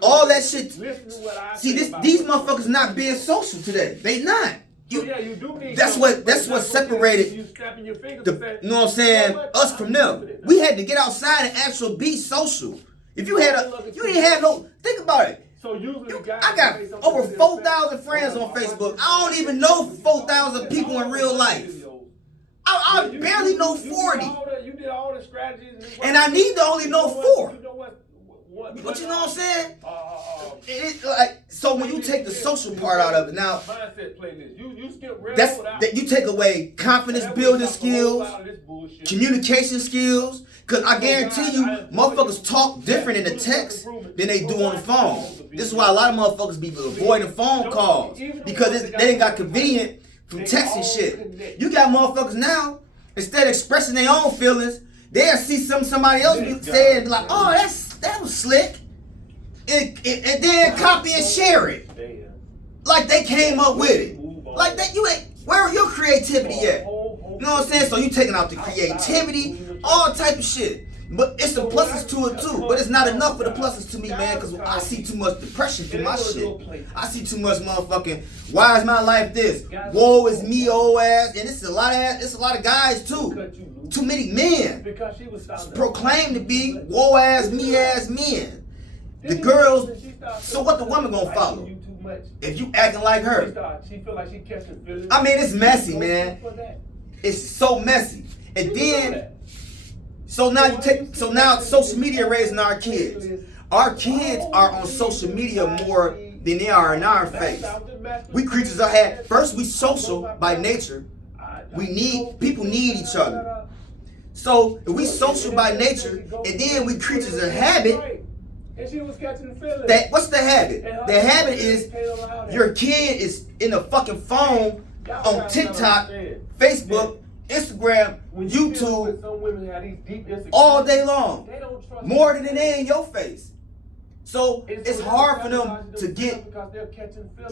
All that shit. See, these motherfuckers not being social today. They not. That's what separated you know what I'm saying, us from them. We had to get outside and actually be social. If you didn't have no, think about it. I got over 4,000 friends on Facebook. I don't even know 4,000 people in real life. I barely know 40. And I need to only know 4. But you know what I'm saying? So when you take the social part out of it, now you take away confidence building skills, communication skills. Cause I guarantee you, motherfuckers talk different in the text than they do on the phone. This is why a lot of motherfuckers be avoiding phone calls because they ain't got convenient from texting shit. You got motherfuckers now, instead of expressing their own feelings, they'll see somebody else say and be like, oh, that was slick. And then copy and share it. Like they came up with it. Like that, where your creativity at? You know what I'm saying? So you taking out the creativity, all type of shit. But it's the pluses to it too. But it's not enough for the pluses to me, man, because I see too much depression through my shit. I see too much motherfucking, why is my life this? Woe is me, old ass. And it's a lot of guys too. Too many men proclaim to be woe ass, me ass men. The girls, so what the woman gonna follow? If you acting like her. I mean, it's messy, man. It's so messy. And then, so now social media raising our kids. Our kids are on social media more than they are in our face. We creatures of habit. First, we social by nature. People need each other. So if we social by nature, and then we creatures of habit. What's the habit? The habit is your kid is in a fucking phone on TikTok, Facebook, Instagram, YouTube, all day long, more than they in your face. So it's hard for them to get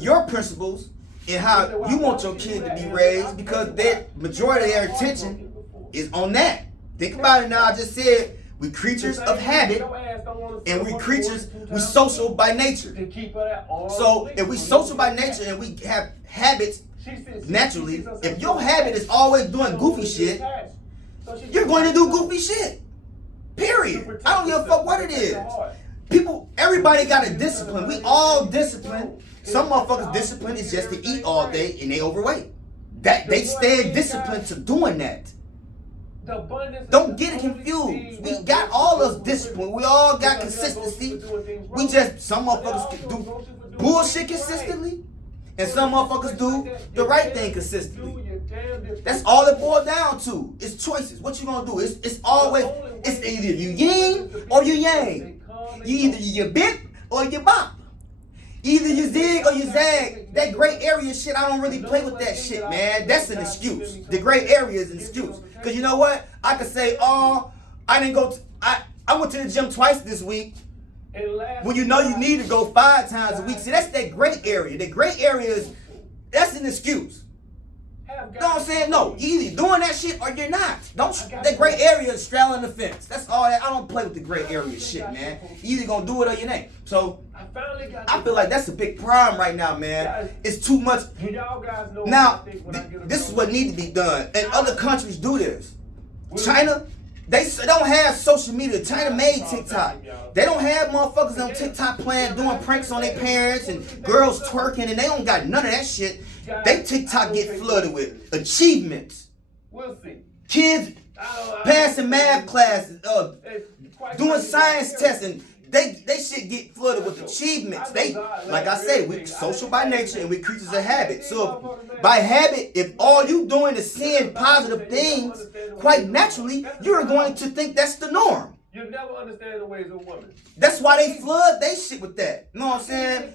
your principles and how you want your kid to be raised because the majority of their attention is on that. Think about it now. I just said we creatures of habit and we social by nature. So if we social by nature and we have habits naturally, if your habit is always doing goofy shit, you're going to do goofy shit. Period. I don't give a fuck what it is. Everybody got a discipline. We all disciplined. Some motherfuckers' discipline is just to eat all day and they overweight. They stay disciplined to doing that. Don't get it confused. We got all of discipline. We all got consistency. We just, some motherfuckers can do bullshit consistently, and some motherfuckers do the right thing consistently. That's all it boils down to. It's choices. What you gonna do? It's either you yin or you yang. You bit or you bop. Either you zig or you zag. That gray area shit, I don't really play with that shit, man. That's an excuse. The gray area is an excuse. Because you know what? I could say, oh, I didn't go I went to the gym twice this week. When you know you need to go 5 times a week. See, that's that gray area. The gray area that's an excuse. You know what I'm saying? No, either you're doing that shit or you're not. That gray area is straddling the fence. That's all that. I don't play with the gray area shit, man. You either gonna do it or you ain't. So I feel like that's a big problem right now, man. It's too much. Now, this is what needs to be done. And other countries do this. China, they don't have social media. China made TikTok. They don't have motherfuckers on TikTok doing pranks on their parents and girls twerking, and they don't got none of that shit. They TikTok get flooded with achievements. Kids passing math classes, doing science tests, and they shit get flooded with achievements. Like I say, we social by nature and we creatures of habit. So by habit, if all you doing is seeing positive things, quite naturally, you're going to think that's the norm. You never understand the ways of women. That's why they flood they shit with that. You know what I'm saying?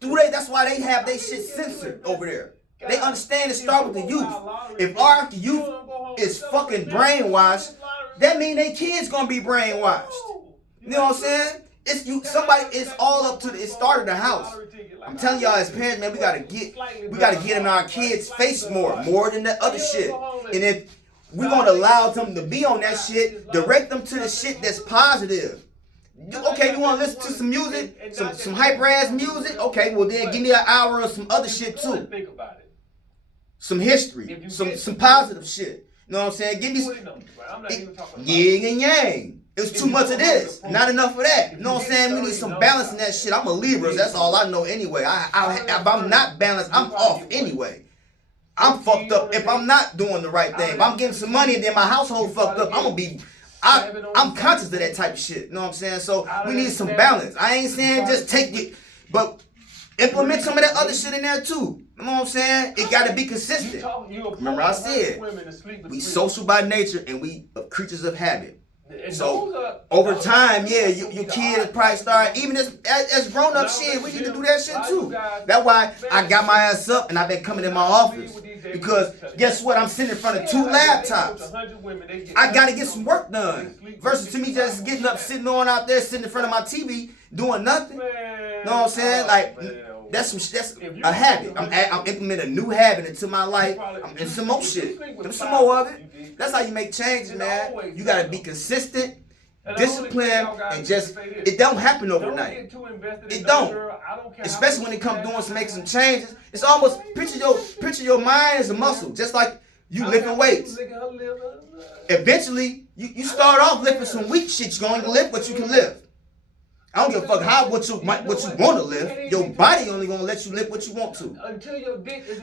That's why they have they shit censored over there. They understand it start with the youth. If our youth is fucking brainwashed, that mean they kids gonna be brainwashed. You know what I'm saying? It's all up to it started the house. I'm telling y'all as parents, man, we gotta get in our kids' face more than that other shit. And if we're gonna allow them to be on that shit, direct them to the shit that's positive. Okay, you want to listen to some music, some hyper ass music? Okay, well then give me an hour of some other shit too. Think about it. Some history, some positive shit. You know what I'm saying? Give me some yin and yang. It's too much of this, not enough of that. You know what I'm saying? We need some balance in that shit. I'm a Libra, that's all I know anyway. If I'm not balanced, I'm off anyway. I'm fucked up if I'm not doing the right thing. If I'm getting some money and then my household fucked up, I'm conscious of that type of shit. You know what I'm saying? So we need some balance. I ain't saying just take it, but implement some of that other shit in there too. You know what I'm saying? It gotta be consistent. Remember I said, we social by nature and we creatures of habit. So over time, yeah, your kid probably start, even as grown up shit, we need to do that shit too. That's why I got my ass up and I've been coming in my office. Because guess what? I'm sitting in front of 2 laptops. I gotta get some work done. Versus to me just getting up, sitting on out there, sitting in front of my TV, doing nothing. You know what I'm saying? Like that's a habit. I'm implementing a new habit into my life. I'm in some more shit. There's some more of it. That's how you make changes, man. You gotta be consistent, disciplined, and just it don't happen overnight. It don't. Especially when it comes doing some making some changes. It's almost picture your mind as a muscle, just like you lifting weights. Eventually, you start off lifting some weak shit. You're gonna lift what you can lift. I don't give a fuck what you want to lift. Your body only gonna let you lift what you want to.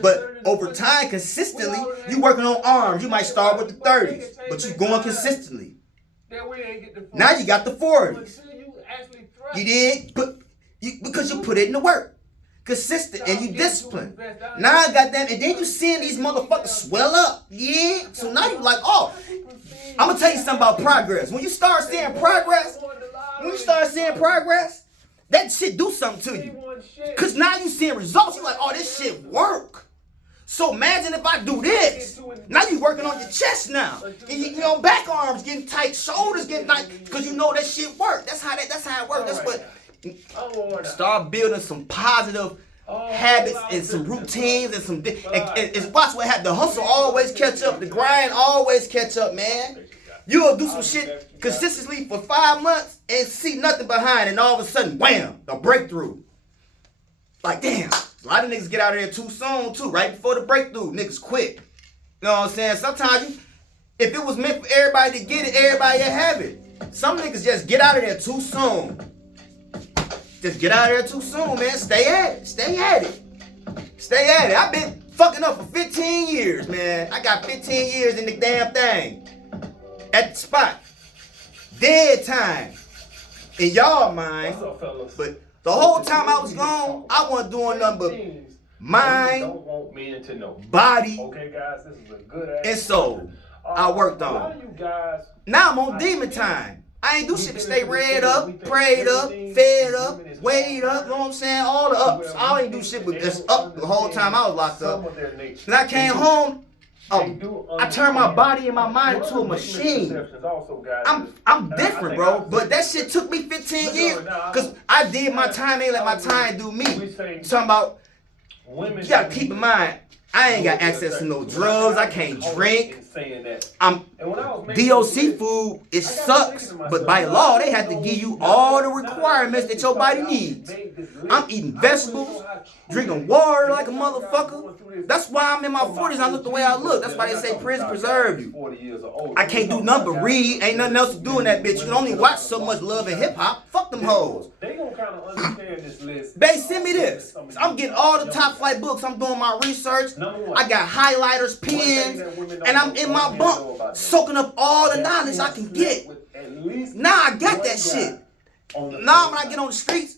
But over time, consistently, you working on arms. You might start with the 30s, but you going consistently. Now you got the 40s. You did, because you put it in the work. Consistent and you disciplined. Now I got that, and then you seeing these motherfuckers swell up. Yeah. So now you like, oh, I'm gonna tell you something about progress. When you start seeing progress, that shit do something to you. Cause now you seeing results. You like, oh, this shit work. So imagine if I do this. Now you working on your chest now. And your back arms getting tight, shoulders getting tight, cause you know that shit work. That's how it works. That's what start building some positive habits and some routines and some and watch what happens. The hustle always catch up. The grind always catch up, man. You'll do some shit consistently for 5 months and see nothing behind, and all of a sudden, wham, a breakthrough. Like, damn, a lot of niggas get out of there too soon, too. Right before the breakthrough, niggas quit. You know what I'm saying? Sometimes, if it was meant for everybody to get it, everybody would have it. Some niggas just get out of there too soon. Just get out of there too soon, man. Stay at it. I've been fucking up for 15 years, man. I got 15 years in the damn thing. At the spot. Dead time. In y'all mind. But the whole time I was gone, I wasn't doing nothing but mind, body, and soul. I worked on. Now I'm on demon time. I ain't do shit but stay read up, prayed up, fed up, weighed up, you know what I'm saying? All the ups. I ain't do shit but just up the whole time I was locked up. When I came home, I turned my body and my mind into a machine. I'm different, bro. But that shit took me 15 years. Because I did my time, ain't let my time do me. Talking about, you gotta keep in mind, I ain't got access to no drugs. I can't drink. DOC food, it sucks. But by law, they have to give you all the requirements that your body needs. I'm eating vegetables, drinking water like a motherfucker. That's why I'm in my 40s and I look the way I look. That's why they say prison preserve you. I can't do nothing but read. Ain't nothing else to do in that bitch. You can only watch so much Love and Hip Hop. Fuck them hoes. They gonna kind of understand this list. Babe, send me this. I'm getting all the top flight books. I'm doing my research. I got highlighters, pens, and I'm in my bunk soaking up all the knowledge I can get. Now I got that shit. Now when I get on the streets,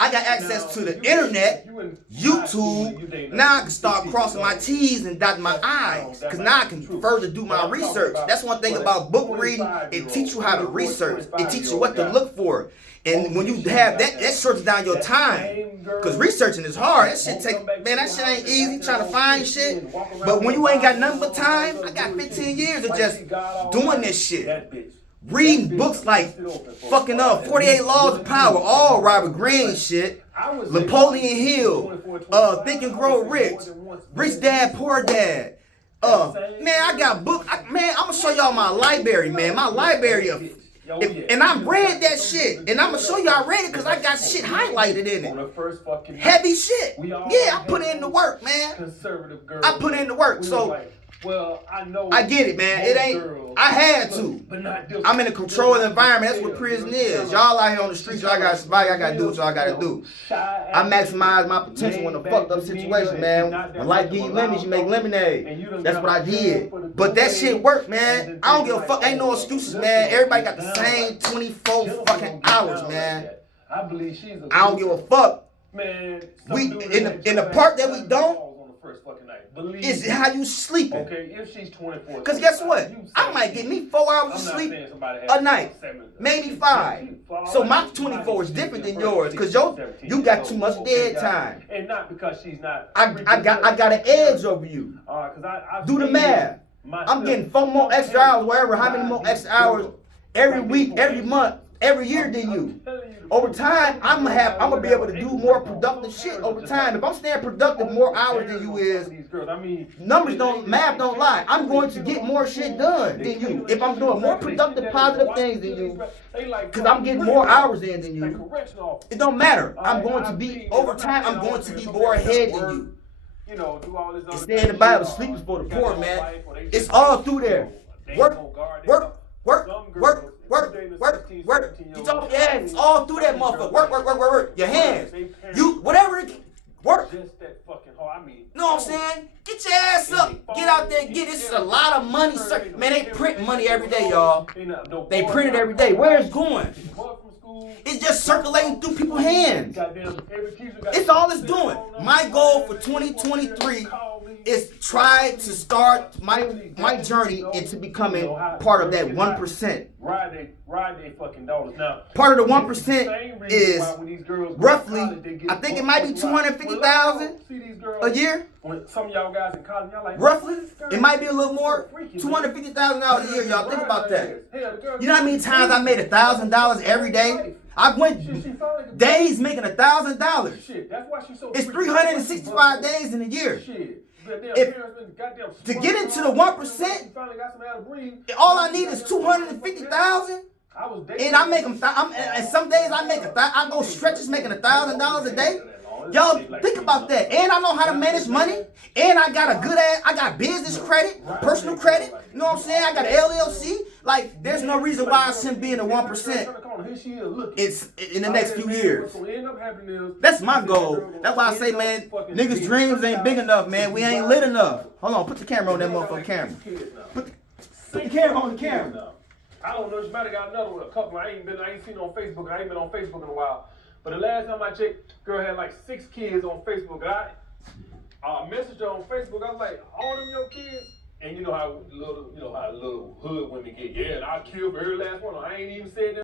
I got access to the internet, YouTube. Now I can start crossing my T's and dotting my I's. Because now I can further do my research. That's one thing about book reading. It teaches you how to research. It teaches you what to look for. And when you have that shortens down your time. Because researching is hard. That shit that shit ain't easy trying to find shit. But when you ain't got nothing but time, I got 15 years of just doing this shit. Reading books like fucking 48 Laws of Power, all Robert Greene shit, Napoleon Hill, Think and Grow Rich, Rich Dad, Poor Dad. Man, I got books. Man, I'm gonna show y'all my library, man. My library of And I read that shit. And I'm going to show you I read it because I got shit highlighted in On the it. first fucking Heavy shit. We all Yeah, I put had in the work, man. Conservative girls. I put in the work. We So was like, well, I know. I get it, man. It ain't. Girls, I had to. but not this I'm in a one. controlled environment. That's what prison is. Y'all out here on the streets, y'all got to survive. Y'all got to do what y'all got to do. I maximize my potential in a fucked up situation, man. When life give you lemons, you make lemonade. That's what I did. But that shit worked, man. I don't give a fuck. Ain't no excuses, man. Everybody got the same 24 fucking hours, man. I believe she's a I don't give a fuck. Man, We in the part that we don't first fucking night. Believe is me. how you sleeping. Okay, if she's 24. Cause guess what? I might get me 4 hours of sleep a night, maybe 5. So my 24 is different than yours, cause you got too much dead time. And not because she's not. I got an edge over you. Cause I Do the math. I'm getting 4 more extra hours, wherever, how many more extra hours every week, every month, every year than you. Over time, I'm gonna be able to do more productive shit over time. If I'm staying productive more hours than you is, numbers math don't lie. I'm going to get more shit done than you. If I'm doing more productive, positive things than you, because I'm getting more hours in than you, it don't matter. I'm going to be, over time, I'm going to be more ahead than you. It's there in the Bible, sleep is for the poor, man. It's all through there. Work. You talk, yeah, it's all through that motherfucker. Work. Your hands. You, whatever it, work. Just that fucking hard. I mean, Know what I'm saying? Get your ass up. Get out there and get this. Is a lot of money, sir. Man, they print money every day, y'all. They print it every day. Where it's going? It's just circulating through people's hands. It's all it's doing. My goal for 2023 is try to start my journey into becoming part of that 1%. Ride they fucking dollars. Now, part of the 1% is roughly, I think it might be 250,000 a year. When some of y'all guys in college, y'all like roughly, it might be a little more. $250,000 a year, y'all. Think about that. You know how many times I made $1,000 every day? I went days making $1,000. It's 365 days in a year. To get into the 1%, all I need is 250,000. And I make them. And some days I make I go stretches making $1,000 a day. Y'all think about that. And I know how to manage money. And I got I got business credit, personal credit. You know what I'm saying? I got an LLC. Like, there's no reason why I shouldn't be in the 1%. It's in the next few years. That's my goal. That's why I say, man, niggas' dreams ain't big enough, man. We ain't lit enough. Hold on, put the camera on that motherfucking camera. Put the camera on the camera. I don't know. She might have got another one, a couple. I ain't seen her on Facebook. I ain't been on Facebook in a while. But the last time I checked, girl had like 6 kids on Facebook. I messaged her on Facebook. I was like, all them your kids? And you know how little hood women get. Yeah, and I killed for her last one. I ain't even said that.